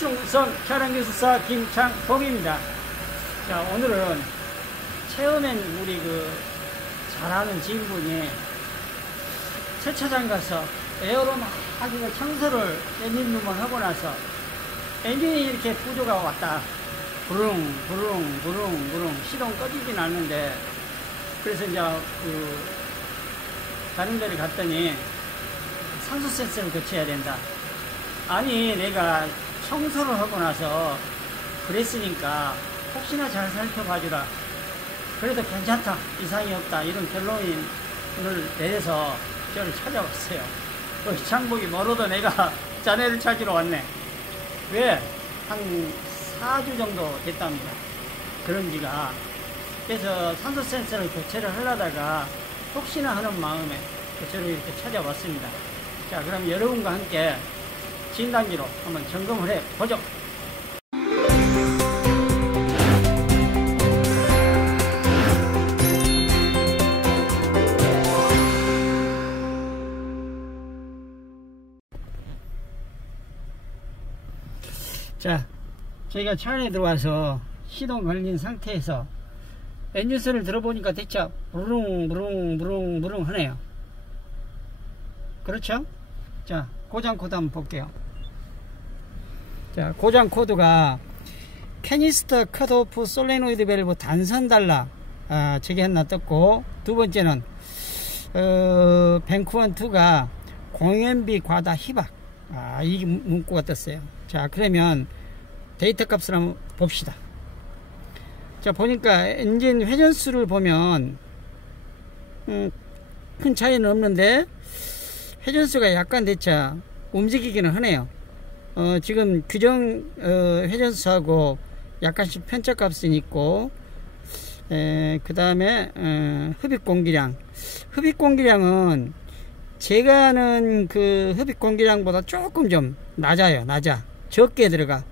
충성 촬영기술사 김창범입니다. 자, 오늘은 처음엔 우리 잘하는 지인분이 세차장 가서 에어로 막 청소를 엔진룸을 하고 나서 엔진이 이렇게 구조가 왔다. 부릉 시동 꺼지진 않는데, 그래서 이제 다른 데를 갔더니 산소 센서를 교체해야 된다. 아니, 내가 청소를 하고 나서 그랬으니까 혹시나 잘 살펴봐주라. 그래도 괜찮다, 이상이 없다, 이런 결론을 내려서 저를 찾아왔어요. 장복이 멀어도 내가 자네를 찾으러 왔네. 왜? 한 4주 정도 됐답니다. 그런 지가. 그래서 산소 센서를 교체를 하려다가 혹시나 하는 마음에 저를 이렇게 찾아왔습니다. 자, 그럼 여러분과 함께 진단기로 한번 점검을 해 보죠. 자, 저희가 차 안에 들어와서 시동 걸린 상태에서 엔진 소리를 들어보니까 대체 부릉 하네요. 그렇죠? 자, 고장 코드 한번 볼게요. 자, 고장 코드가 캐니스터 컷오프 솔레노이드 밸브 단선 달라, 저게 하나 떴고, 두 번째는 뱅크원 2가 공연비 과다 희박, 이게 문구가 떴어요. 자, 그러면 데이터 값을 한번 봅시다. 자, 보니까 엔진 회전수를 보면 큰 차이는 없는데 회전수가 약간 대차 움직이기는 하네요. 지금 규정 회전수하고 약간씩 편차값은 있고, 그 다음에 흡입 공기량은 제가 아는 그 흡입 공기량보다 조금 좀 낮아요. 적게 들어가.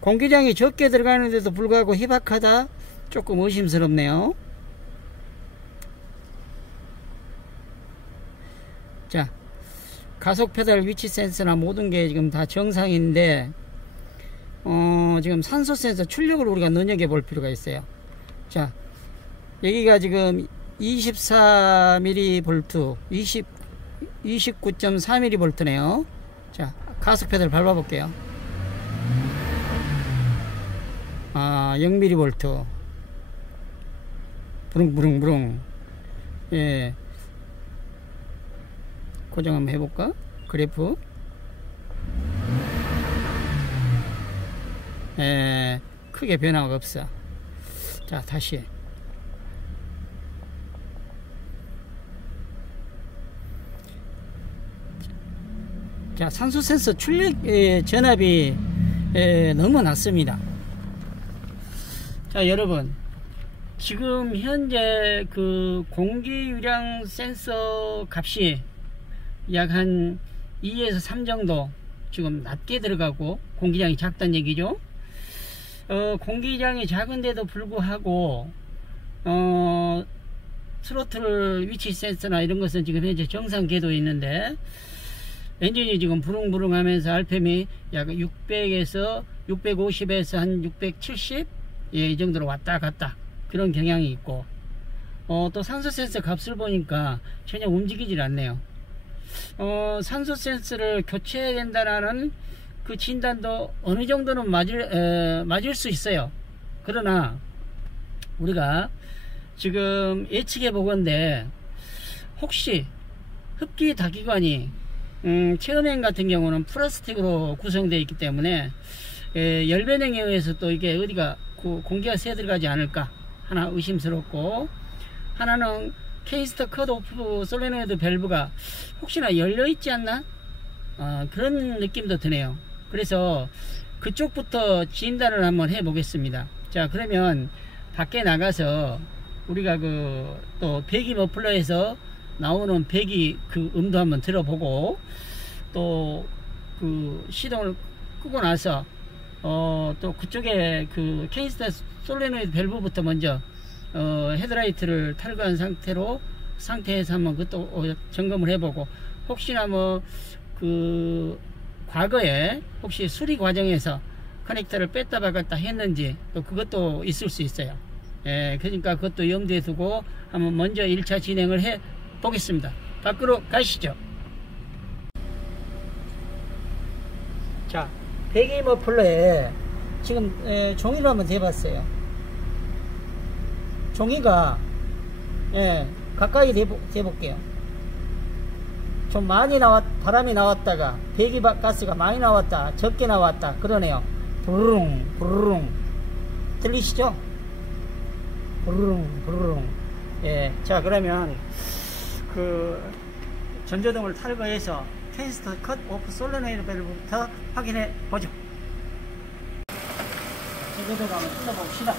공기량이 적게 들어가는데도 불구하고 희박하다? 조금 의심스럽네요. 자, 가속 페달 위치 센서나 모든 게 지금 다 정상인데, 지금 산소 센서 출력을 우리가 눈여겨볼 필요가 있어요. 자, 여기가 지금 24mV, 29.4mV네요. 자, 가속 페달 밟아볼게요. 0mV. 부릉. 예. 고정 한번 해볼까? 그래프. 크게 변화가 없어. 자, 다시. 자, 산소 센서 출력 전압이 너무 낮습니다. 자, 여러분, 지금 현재 그 공기유량 센서 값이 약 한 2에서 3 정도 지금 낮게 들어가고 공기량이 작다는 얘기죠. 공기량이 작은데도 불구하고 트로틀 위치 센서나 이런 것은 지금 현재 정상 궤도에 있는데, 엔진이 지금 부릉부릉 하면서 RPM이 약 600에서 650에서 한 670, 이 정도로 왔다 갔다 그런 경향이 있고, 또 산소 센서 값을 보니까 전혀 움직이질 않네요. 산소 센서를 교체해야 된다라는 그 진단도 어느 정도는 맞을 수 있어요. 그러나 우리가 지금 예측해 보건데, 혹시 흡기 다기관이 체어맨 같은 경우는 플라스틱으로 구성되어 있기 때문에 열변행에 의해서 또 이게 어디가 공기가 새 들어가지 않을까 하나 의심스럽고, 하나는 캐니스터 컷 오프 솔레노이드 밸브가 혹시나 열려 있지 않나, 그런 느낌도 드네요. 그래서 그쪽부터 진단을 한번 해 보겠습니다. 자, 그러면 밖에 나가서 우리가 또 배기 머플러에서 나오는 배기 음도 한번 들어보고, 또 시동을 끄고 나서 또 그쪽에 캐니스터 솔레노이드 밸브부터 먼저 헤드라이트를 탈거한 상태에서 한번 그것도 점검을 해보고, 혹시나 과거에 혹시 수리 과정에서 커넥터를 뺐다 박았다 했는지 또 그것도 있을 수 있어요. 예, 그러니까 그것도 염두에 두고 한번 먼저 1차 진행을 해 보겠습니다. 밖으로 가시죠. 자, 배기 머플러에 지금 종이를 한번 대봤어요. 종이가 가까이 대볼게요. 좀 많이 바람이 나왔다가 배기가스가 많이 나왔다, 적게 나왔다 그러네요. 부르릉 부르릉 들리시죠? 부르릉 부르릉. 자, 그러면 그 전조등을 탈거해서 캔스터 컷 오프 솔레노이드 밸브부터 확인해 보죠. 전조등 한번 뜯어봅시다.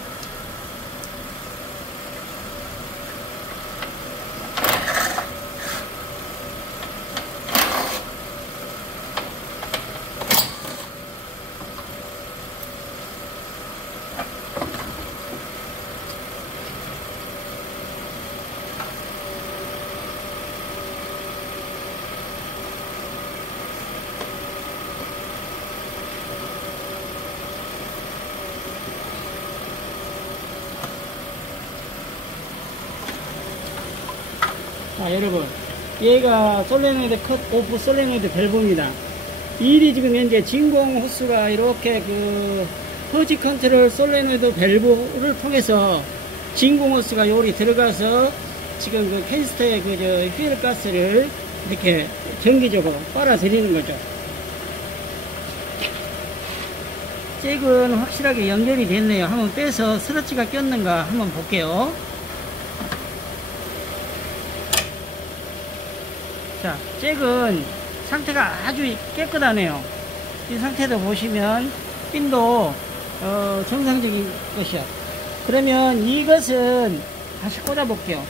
자, 여러분, 얘가 솔레노이드 컷 오프 솔레노이드 밸브입니다. 일이 지금 현재 진공 호스가 이렇게 그 허지 컨트롤 솔레노이드 밸브를 통해서 진공 호스가 요리 들어가서 지금 그 캔스터의 그 휠 가스를 이렇게 정기적으로 빨아들이는 거죠. 잭은 확실하게 연결이 됐네요. 한번 빼서 스러치가 꼈는가 한번 볼게요. 자, 잭은 상태가 아주 깨끗하네요. 이 상태도 보시면 핀도 정상적인 것이요. 그러면 이것은 다시 꽂아 볼게요.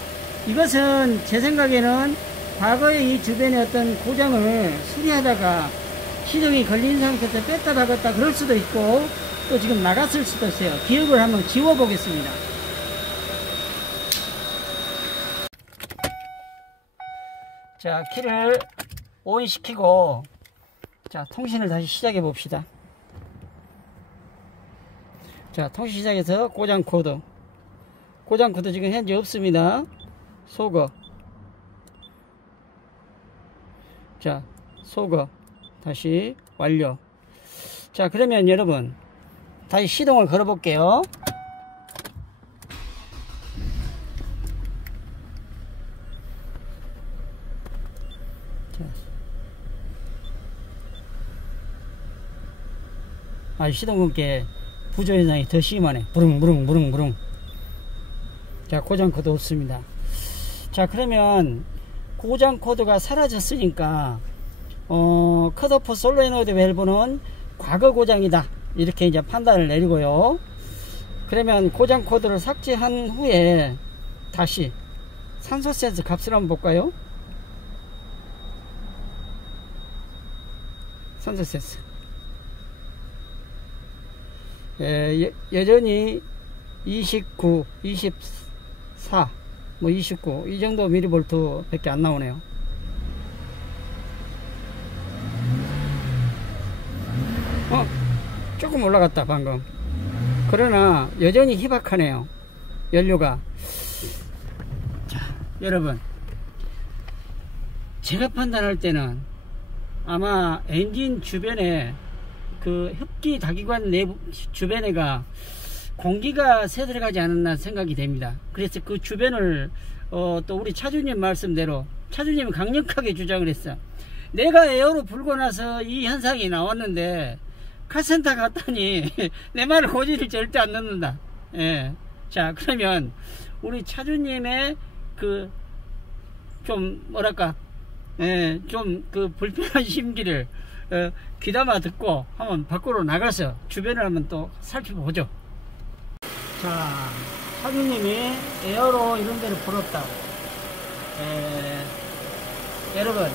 이것은 제 생각에는 과거에 이 주변에 어떤 고장을 수리하다가 시동이 걸린 상태에서 뺐다 박았다 그럴 수도 있고 또 지금 나갔을 수도 있어요. 기억을 한번 지워 보겠습니다. 자, 키를 ON 시키고 자, 통신을 다시 시작해 봅시다. 자, 통신 시작해서 고장 코드 지금 현재 없습니다. 소거. 자, 소거 다시 완료. 자, 그러면 여러분 다시 시동을 걸어 볼게요. 시동 끊게 부조현상이 더 심하네. 부릉부릉. 자, 고장 코드 없습니다. 자, 그러면 고장 코드가 사라졌으니까 컷오프 솔레노이드 밸브는 과거 고장이다 이렇게 이제 판단을 내리고요. 그러면 고장 코드를 삭제한 후에 다시 산소 센서 값을 한번 볼까요? 산소 센서 여전히 29, 24, 뭐 29 이 정도 미리볼트 밖에 안 나오네요. 조금 올라갔다 방금. 그러나 여전히 희박하네요, 연료가. 자, 여러분, 제가 판단할 때는 아마 엔진 주변에 그 흡기 다기관 내부 주변에가 공기가 새 들어가지 않았나 생각이 됩니다. 그래서 그 주변을 또 우리 차주님 말씀대로 차주님은 강력하게 주장을 했어. 내가 에어로 불고 나서 이 현상이 나왔는데 카센터 갔더니 내 말을 고지를 절대 안 넣는다. 자, 그러면 우리 차주님의 그 좀 뭐랄까 좀 그 불편한 심기를 귀담아 듣고 한번 밖으로 나가서 주변을 한번 또 살펴보죠. 자, 차주님이 에어로 이런 데를 불었다. 여러분,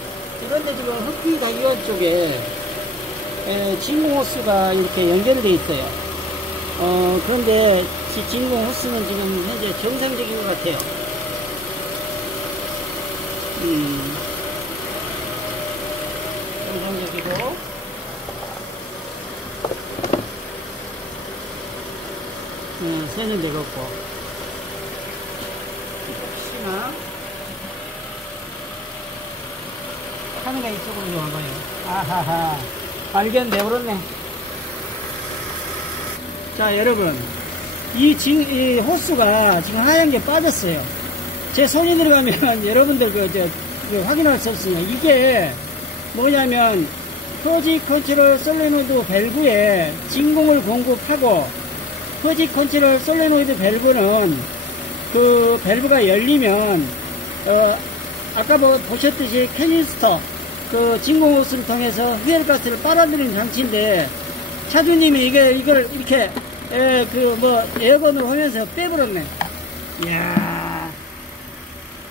이런데 지금 흡기 다기관 쪽에 진공 호스가 이렇게 연결되어 있어요. 그런데 진공 호스는 지금 현재 정상적인 것 같아요. 정상적이고, 세련되겠고, 혹시나 카메라 이쪽으로 좀 와봐요. 아하하, 발견되어버렸네. 자, 여러분, 이 호스가 지금 하얀 게 빠졌어요. 제 손이 들어가면 여러분들 확인할 수 없습니다. 이게 뭐냐면 퍼지 컨트롤 솔레노이드 밸브에 진공을 공급하고, 퍼지 컨트롤 솔레노이드 밸브는 그 밸브가 열리면 아까 보셨듯이 캐니스터 그 진공 호스를 통해서 흡연가스를 빨아들이는 장치인데, 차주님이 이걸 이렇게 에어건으로 하면서 빼버렸네. 이야.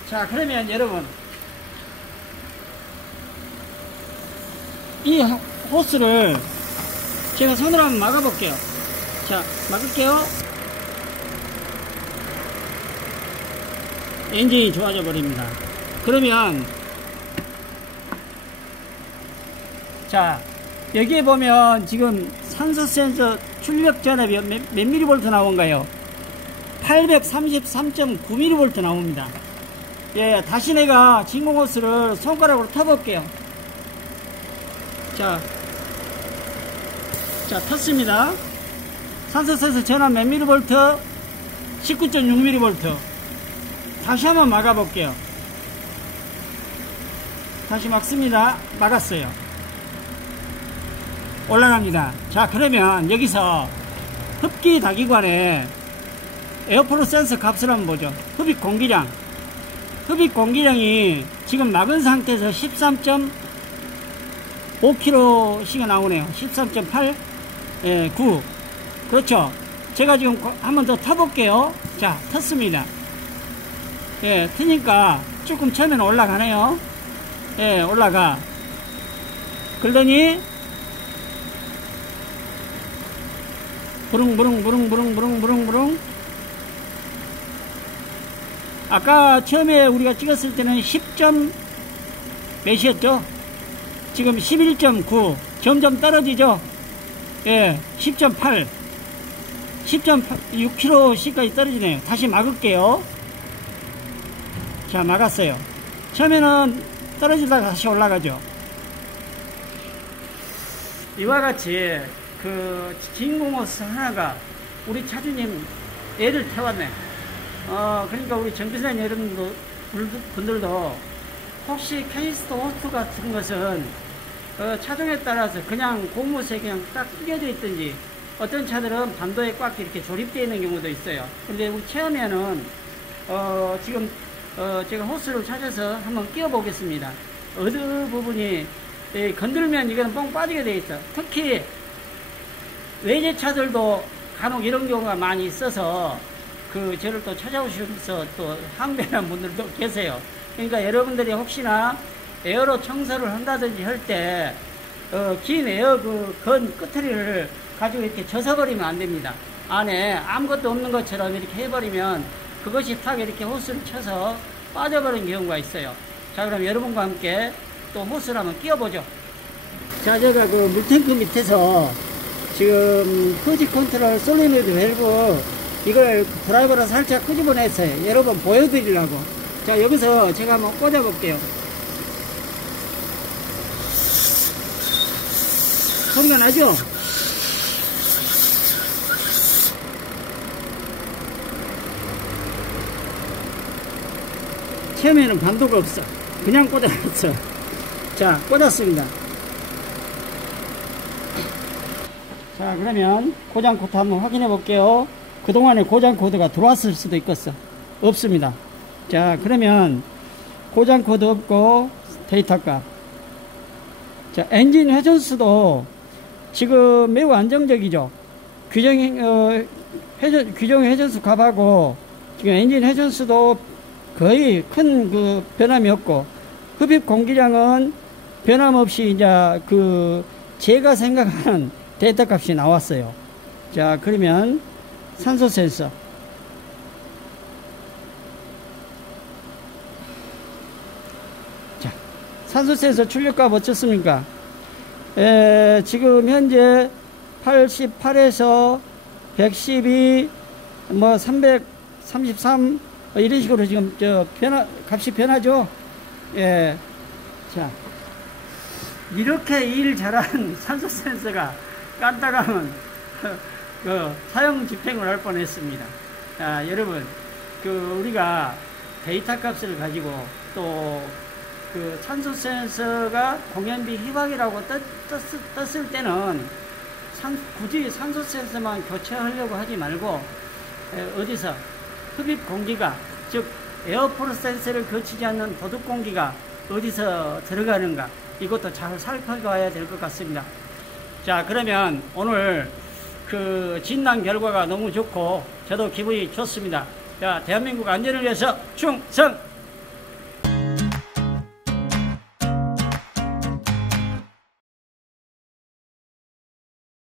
자, 그러면 여러분, 이 호스를 제가 손으로 한번 막아볼게요. 자, 막을게요. 엔진이 좋아져 버립니다. 그러면, 자, 여기에 보면 지금 산소 센서 출력 전압이 몇 mV 나온가요? 833.9mV 나옵니다. 예, 다시 내가 진공 호스를 손가락으로 타볼게요. 자, 탔습니다. 산소 센서 전압 몇 mV? 19.6mV. 다시 한번 막아볼게요. 다시 막습니다. 막았어요. 올라갑니다. 자, 그러면 여기서 흡기 다기관에 에어프로 센서 값을 한번 보죠. 흡입 공기량. 흡입 공기량이 지금 막은 상태에서 13.5kg씩이 나오네요. 13.8, 9. 그렇죠. 제가 지금 한번 더 타볼게요. 자, 탔습니다. 예, 트니까 조금 처음에는 올라가네요. 예, 올라가. 그러더니 부릉부릉. 아까 처음에 우리가 찍었을 때는 10점 몇이었죠? 지금 11.9. 점점 떨어지죠? 예, 10.8. 10.6kg씩까지 떨어지네요. 다시 막을게요. 자, 막았어요. 처음에는 떨어지다가 다시 올라가죠. 이와 같이 그 진공호스 하나가 우리 차주님 애를 태웠네. 그러니까 우리 정비사님 여러분들도 혹시 캐니스터 호스 같은 것은 차종에 따라서 그냥 고무쇠 그냥 딱 끼겨져 있든지, 어떤 차들은 반도에 꽉 이렇게 조립되어 있는 경우도 있어요. 근데 우리 처음에는 지금 제가 호스를 찾아서 한번 끼워 보겠습니다. 어느 부분이 건들면 이거는 뻥 빠지게 되어 있어. 특히 외제차들도 간혹 이런 경우가 많이 있어서 저를 또 찾아오셔서 또 항변한 분들도 계세요. 그러니까 여러분들이 혹시나 에어로 청소를 한다든지 할 때 긴 에어 건 끄트리를 가지고 이렇게 젖어버리면 안 됩니다. 안에 아무것도 없는 것처럼 이렇게 해버리면 그것이 탁 이렇게 호스를 쳐서 빠져버리는 경우가 있어요. 자, 그럼 여러분과 함께 또 호스를 한번 끼워보죠. 자, 제가 그 물탱크 밑에서 지금 퍼지 컨트롤 솔리노이드 밸브 이걸 드라이버로 살짝 끄집어냈어요. 여러분 보여드리려고. 자, 여기서 제가 한번 꽂아볼게요. 소리가 나죠? 처음에는 반도가 없어. 그냥 꽂아놨어. 자, 꽂았습니다. 자, 그러면 고장 코드 한번 확인해 볼게요. 그동안에 고장 코드가 들어왔을 수도 있겠어. 없습니다. 자, 그러면 고장 코드 없고 데이터 값. 자, 엔진 회전수도 지금 매우 안정적이죠. 규정 회전수 값하고 지금 엔진 회전수도 거의 큰 변함이 없고, 흡입 공기량은 변함없이 이제 제가 생각하는 데이터 값이 나왔어요. 자, 그러면 산소 센서. 자, 산소 센서 출력값 어떻습니까? 지금 현재 88에서 112, 뭐 333 이런 식으로 지금 값이 변하죠. 예. 자, 이렇게 일 잘한 산소 센서가 깐딱하면 사용 집행을 할 뻔했습니다. 자, 여러분, 우리가 데이터 값을 가지고 또 산소 센서가 공연비 희박이라고 떴을 때는 굳이 산소 센서만 교체하려고 하지 말고 어디서 흡입 공기가, 즉 에어프로 센서를 거치지 않는 도둑 공기가 어디서 들어가는가, 이것도 잘 살펴봐야 될 것 같습니다. 자, 그러면 오늘 진단 결과가 너무 좋고 저도 기분이 좋습니다. 자, 대한민국 안전을 위해서 충성!